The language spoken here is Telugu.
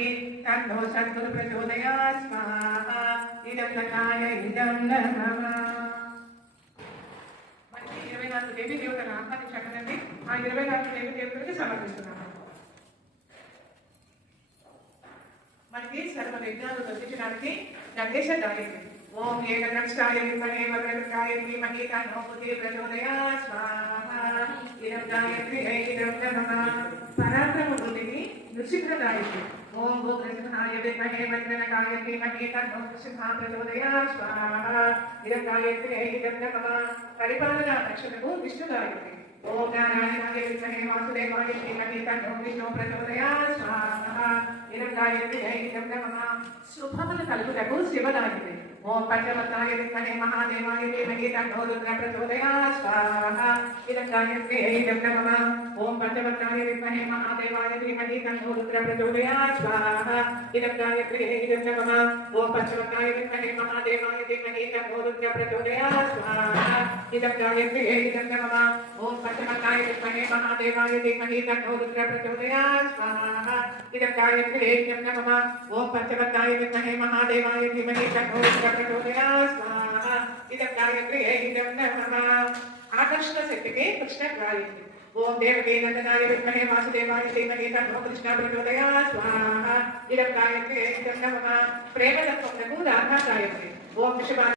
धीमहि तन्नो सद्गुरु प्रचोदयात् स्वाहा इदं तथाय इदं नमः 24 దేవి దేవతల ఆహ్వానించకండి ఆ 24 దేవి దేవతలకు సమర్పిస్తున్నాము మనకి సర్వ విఘ్నాలు తొలగించడానికి గణేశ గాయత్రి ఓం ఏకదంష్టాయ విద్మహే వక్రతుండాయ ధీమహి తన్నో బుద్ధిః ప్రచోదయాత్ స్వాహా ఇదం గాయత్రి ఇదం నమః పరాక్రమ బుద్ధిని నృసింహ గాయత్రి ఓం భూగృహ్ణాయ విద్మహే వక్రతుండాయ ధీమహి తన్నో నృసింహః ప్రచోదయాత్ స్వాహా ఇదం గాయత్రి ఇదం నమః పరిపాలన రక్షణకు విష్ణు గాయత్రి ఓం నారాయణాయ విద్మహే వాసుదేవాయ ధీమహి తన్నో విష్ణు ప్రచోదయాత్ స్వాహా ఇదం గాయత్రి ఇదం నమః శుభములు కలుగుటకు శివ గాయత్రి ఓం పంచవత్నాయ విద్మహే మహాదేవాయ ధీమహి తన్నో రుద్ర ప్రచోదయాత్ స్వాహా ఇదం గాయత్రి ఇదం నమః ఓం పంచవత్నాయ విద్మహే మహాదేవాయ ధీమహి తన్నో రుద్ర ప్రచోదయాత్ స్వాహా ఇదం గాయత్రి ఇదం నమః ఓం పంచవత్నాయ విద్మహే మహాదేవాయ ధీమహి తన్నో రుద్ర ప్రచోదయాత్ స్వాహా ఇదం గాయత్రి ఇదం నమః ఓం పంచవత్నాయ విద్మహే మహాదేవాయ ధీమహి తన్నో రుద్ర ప్రచోదయాత్ స్వాహా ఇదం గాయత్రి ఇదం నమః ఓం పంచవత్నాయ విద్మహే మహాదేవాయ ధీమహి తన్నో రుద్ర ప్రచోదయాత్ స్వాహా ఇదం గాయత్రి ఇదం నమః ఆకర్షణ శక్తికి కృష్ణ గాయత్రి ఓం దేవకీ నందనాయ విద్మహే వాసుదేవాయ ధీమహి తన్నో కృష్ణ ప్రచోదయాత్ స్వాహా ఇదం గాయత్రి ఇదం నమః ప్రేమ తత్వమునకు రాధా గాయత్రి ఓం